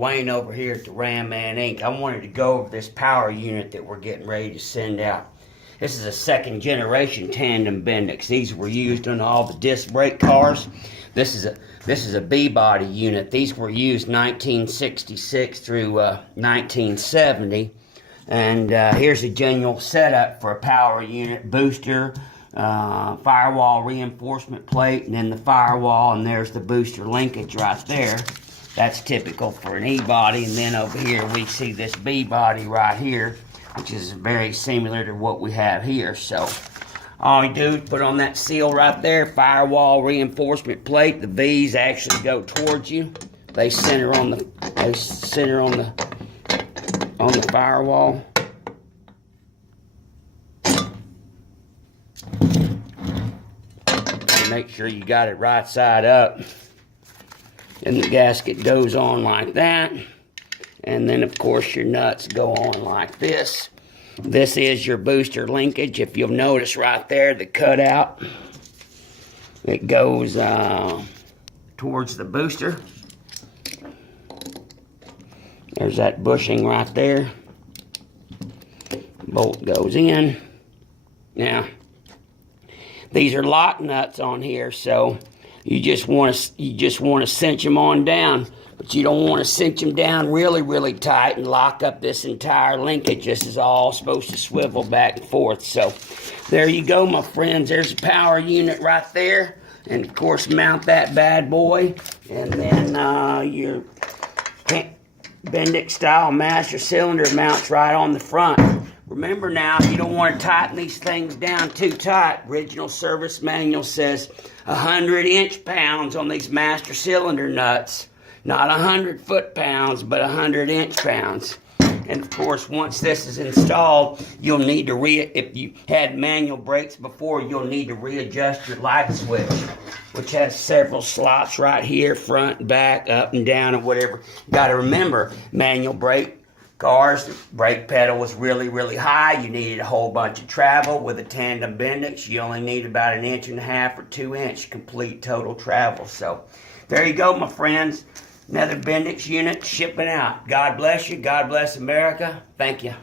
Wayne over here at the Ram Man Inc. I wanted to go over this power unit that we're getting ready to send out. This is a second generation tandem Bendix. These were used on all the disc brake cars. This is a B-body unit. These were used 1966 through 1970. And here's a general setup for a power unit: booster, firewall reinforcement plate, and then the firewall, and there's the booster linkage right there. That's typical for an E-body. And then over here we see this B-body right here, which is very similar to what we have here. So all you do is put on that seal right there, firewall reinforcement plate. The V's actually go towards you. They center on the firewall. Make sure you got it right side up. And the gasket goes on like that. And then of course your nuts go on like this. This is your booster linkage. If you'll notice right there, the cutout, it goes towards the booster. There's that bushing right there. Bolt goes in. Now, these are lock nuts on here, so you just want to cinch them on down, but you don't want to cinch them down really tight and lock up this entire linkage. This is all supposed to swivel back and forth. So there you go, my friends. There's a power unit right there, and of course mount that bad boy, and then your Bendix style master cylinder mounts right on the front. Remember now, you don't want to tighten these things down too tight. Original service manual says 100 inch-pounds on these master cylinder nuts. Not 100 foot-pounds, but 100 inch-pounds. And of course, once this is installed, you'll need to if you had manual brakes before, you'll need to readjust your light switch, which has several slots right here, front, back, up and down, and whatever. Got to remember, manual brake cars, the brake pedal was really high. You needed a whole bunch of travel. With a tandem Bendix, you only need about 1.5 inches or 2 inch complete total travel. So there you go, my friends. Another Bendix unit shipping out. God bless you. God bless America. Thank you.